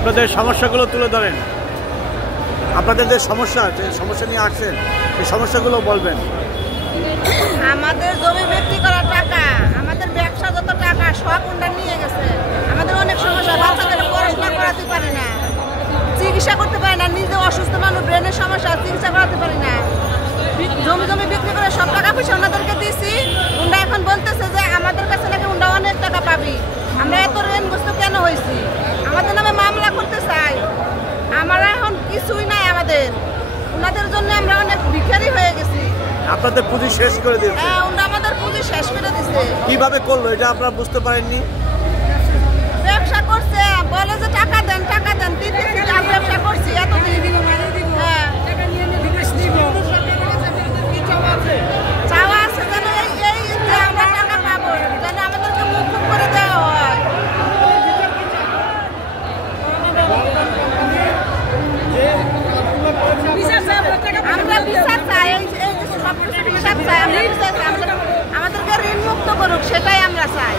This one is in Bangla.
আপনাদের সমস্যাগুলো তুলে ধরেন। আপনাদের যে সমস্যা নিয়ে আসছেন এই সমস্যাগুলো বলবেন। আমাদের জমি বিক্রি করা টাকা, আমাদের ব্যবসা যত টাকা সব উন্ডা নিয়ে গেছে। আমাদের অনেক সমস্যা, বাচ্চাদের পড়াশোনা করাতে পারি না, চিকিৎসা করতে পারি না, নিজে অসুস্থ মানুষ, ব্রেনের সমস্যা, চিকিৎসা করাতে পারি না। জমি বিক্রি করে সব টাকা পয়সা ওনাদেরকে দিয়েছি। উন্ডা এখন বলতেছে যে আমাদের কাছে নাকি উন্ডা অনেক টাকা পাবি। আমরা এত ঋণগ্রস্ত কেন হয়েছি? আমাদের নামে মামলা করতে চাই। আমরা এখন কিছুই নাই আমাদের, ওনাদের জন্য আমরা অনেক ভিখারি হয়ে গেছি। আপনাদের পুঁজি শেষ করে দিয়েছে। হ্যাঁ, ওরা আমাদের পুঁজি শেষ করে দিচ্ছে। কিভাবে করলো এটা আপনারা বুঝতে পারেননি? ব্যবসা করছে, বলে যে টাকা দেন টাকা দেন, দিতে ব্যবসা করছি এতদিন। হ্যাঁ, চাওয়া আছে যেন এই যে আমরা টাকা পাবো, যেন আমাদেরকে মুখ করে দেওয়া হয়। আমরা বিচার চাই, এই সব কিছু বিচার চাই, আমরা বিচার চাই, আমাদেরকে ঋণ মুক্ত করুক, সেটাই আমরা চাই।